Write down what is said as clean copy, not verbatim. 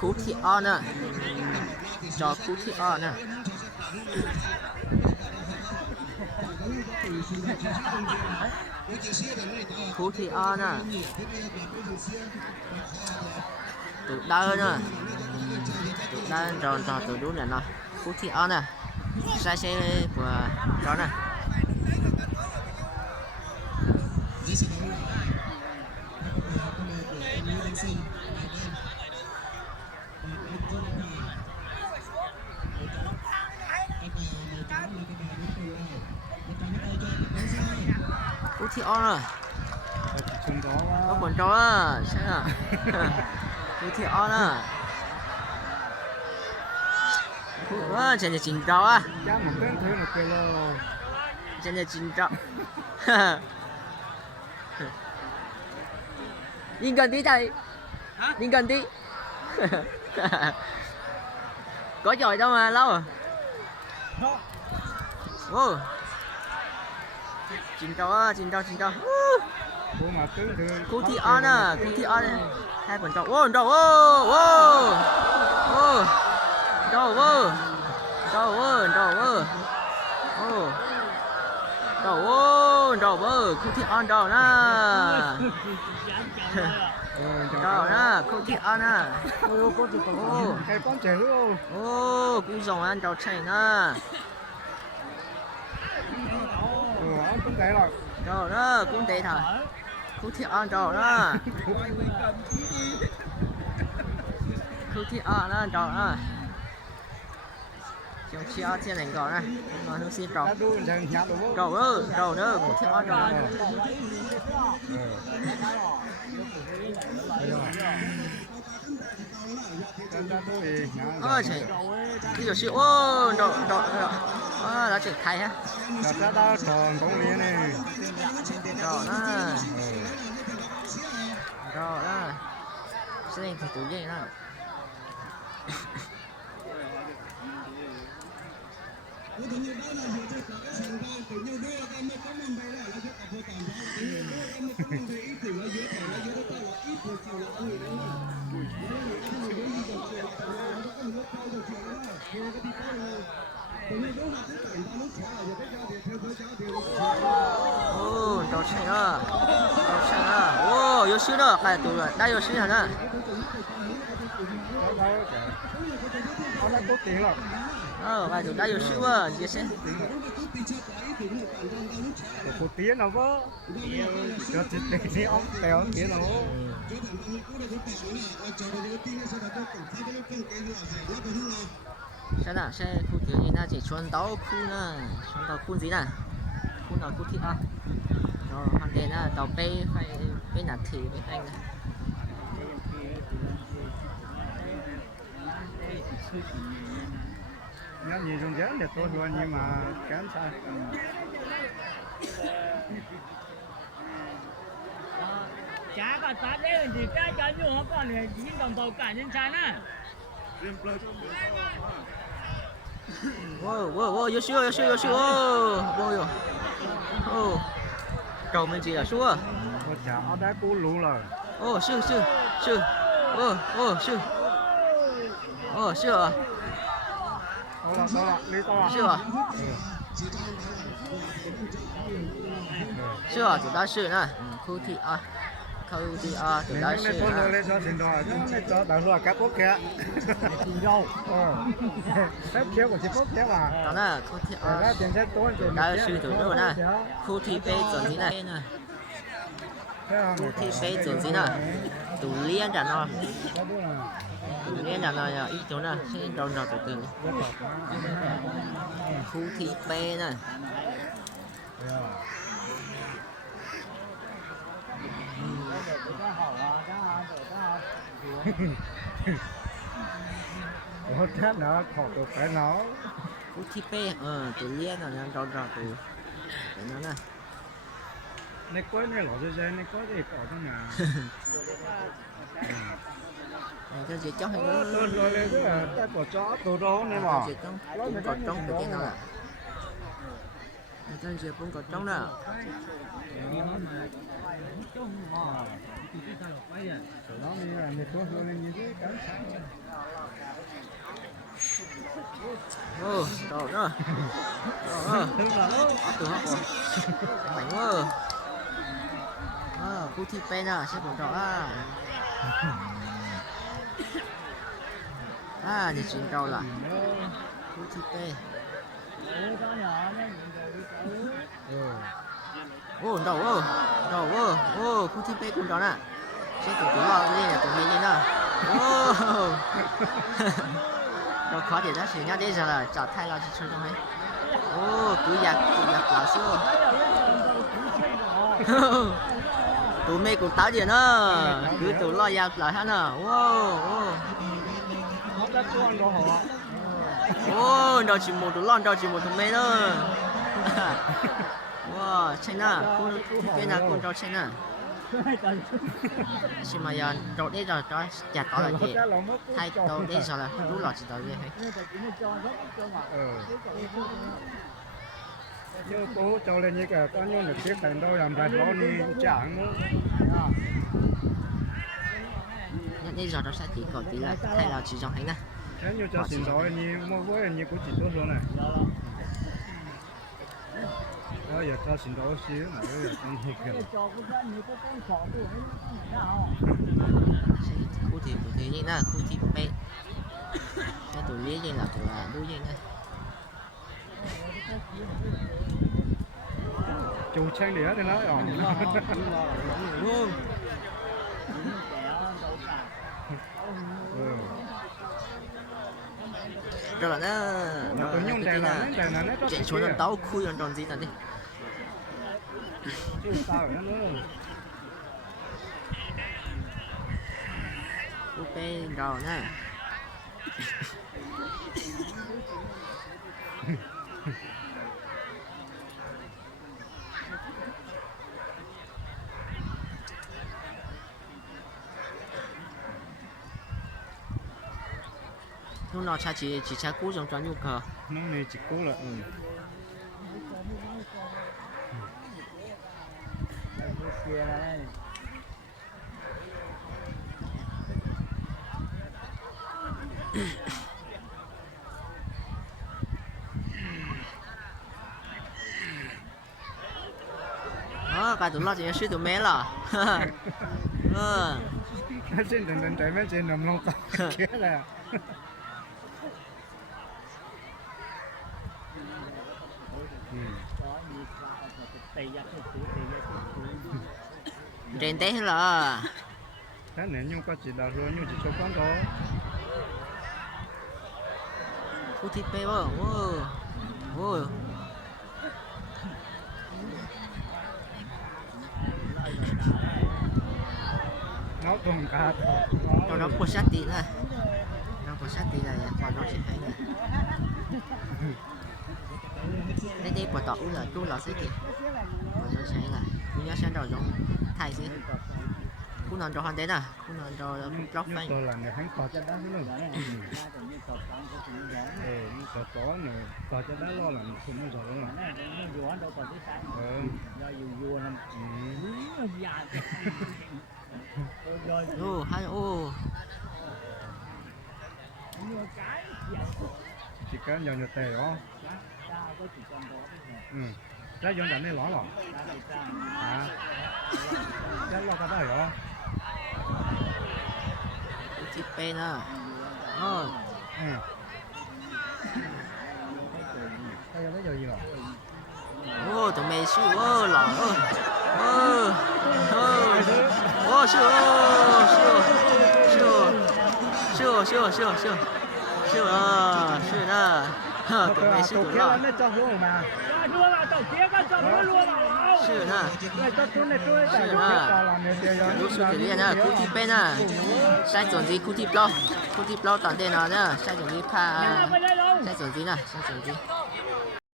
cú thị on nè cho cú thị on nè cú thị on nè tụ đơ nè tụ đơ tròn tròn tụ đúng nè nó cú thị on nè sai xe của đó nè cú thị on rồi có quần chó á sao à cú thị on à 와 진짜 진짜와 진짜 진짜 nhìn gần tí thầy nhìn gần tí có giỏi đâu mà lâu à wow 진짜 cú thị on à cú thị on hai quần trâu wow trâu wow wow wow trâu wow trâu wow trâu wow oh trâu wow trâu wow cú thị on trâu nè trâu nè cú thị on nè cái con trẻ luôn oh cú rồng ăn trâu chạy nè anh cũng thế rồi trâu đó cũng thế thôi cú thị on trâu đó cú thị on nè trâu nè chúng chia chia thành cỏ này nó nó xin trâu trâu nữa cú thị on trâu chị đi rồi siêu ô trâu đã trực thay ha đã tròn công liên này trâu đó sẽ lên thì tụi dây đó ô trâu chạy đó ô yêu siêu đó cái tụi đây yêu siêu hả nè anh đã có tiền rồi cái tụi đây yêu siêu à gì sẽ có tiền nào vợ cho tiền thì ông tèo tiền nào sao nào xe khu kiểu gì na chỉ chuẩn tàu khu gì nè khu nào khu thị à rồi hoàn tiền là tàu bay phải bay nạt thì bay anh nhớ gì trong giá để tôi luôn nhưng mà kém sai chả có tát đấy thì cái cho nhiều họ còn thì những đồng tàu cả nhân trái nè wow yêu siêu wow cầu mình chỉ là xua có chả đã cố lú rồi siêu siêu siêu à siêu à siêu chúng ta siêu nè khu thị à chúng ta siêu nè lên cho xin đòi cho đằng rồi các quốc kia thì đâu phép kéo của chị quốc kéo mà đó là khu thị à chúng ta siêu tụi nó nè khu thị bê chuẩn gì này khu thị bê chuẩn gì nè tụi liên chẳng nó nên là ít chỗ nè sẽ đầu đầu từ từ khu thị B nè Ủa thế nữa khó được phải nó khu thị B từ liên là đầu đầu từ nó nè này coi này lỏ dây này có gì có trong nhà cho chị cháu hay rồi lên cái của chó từ đó này mà chị cháu cũng có trống từ cái nào là cho chị cũng có trống nào nó mình là một số lên như thế cắn sáng. Ô, rồi nữa. Rồi. Từ hấp rồi. Mạnh quá. Cú thi pen à, sẽ còn rõ à. Thì chuyện đâu là cú thi pen. Cú thi pen cũng đó nè. Sẽ tụi lo lên là tụi mình lên đó. Rồi khó để đó thì nhá đây giờ là chọn thay lo chỉ chơi trong ấy. Cứ giặc lão sư. Tụi mày cũng táo điện á, cứ tụi lo giặc lại hắn à. Đâu chỉ một tụi lon, đâu chỉ một tụi mày nữa. Chen à, bên nào cũng đâu chen à. Xin mời đầu đây rồi cho chặt tỏ là gì? Thay đầu đây rồi là lúc lọt chỉ tỏ gì hết. Chứ bố cho lên như cả con nhông được chiếc thành đâu làm ra đó đi chẳng nữa. Nhất đây rồi nó sẽ chỉ còn tí là thay là chỉ trong hết nè. Thế như cho xin rồi như mua với như cũng chỉ tốt luôn này. Đó giờ cho xin rồi xíu mà bây giờ con hụt kìa. Khu thì như nè, khu thì bé. Cái tụi lý như là tụi đuôi như nè. Chủ trang đĩa thì nói rồi. Rồi nó chạy xuống nó táo khui còn tròn gì nữa đi. Ok rồi nè. Lúc nào cha chỉ cha cũ trong tròn nhu cầu. Nó này chỉ cũ là cái tụi nó chỉ suy tụi mẹ là. Cái trên đừng chạy mấy trên nằm lâu tao kia là. Trên té là. Cái này nhung có chỉ đào rồi nhung chỉ cho con đó. Cú thịt bê bơ. Nó còn cả. Nó có sát tí này. Nó có sát tí này, còn nó chỉ thấy này. Đây quả tỏ là chú là sẽ kì. Còn nó sẽ là cú nhá sang đầu giống thay gì. Cú nón cho hoàn đến à? Cú nón cho block phanh. Tôi là người hắn cò cho đá nữa. Cò có này, cò cho đá lo là không có rồi đâu mà. Chỉ có nhiều tệ đó. Trái dân đánh đi lỏ lỏ. Trái lo cái đó hả? Thịt bê nè. Đây là cái gì rồi? Tụi mày siêu lỏ. Siêu nè. Tụi mày siêu tụi lỏ. Siêu nè. Lúc suốt thì nè, cú thịt bê nè. Sai chuẩn gì cú thịt bao tận đây nè, sai chuẩn gì pha. Sai chuẩn gì nè, sai chuẩn gì.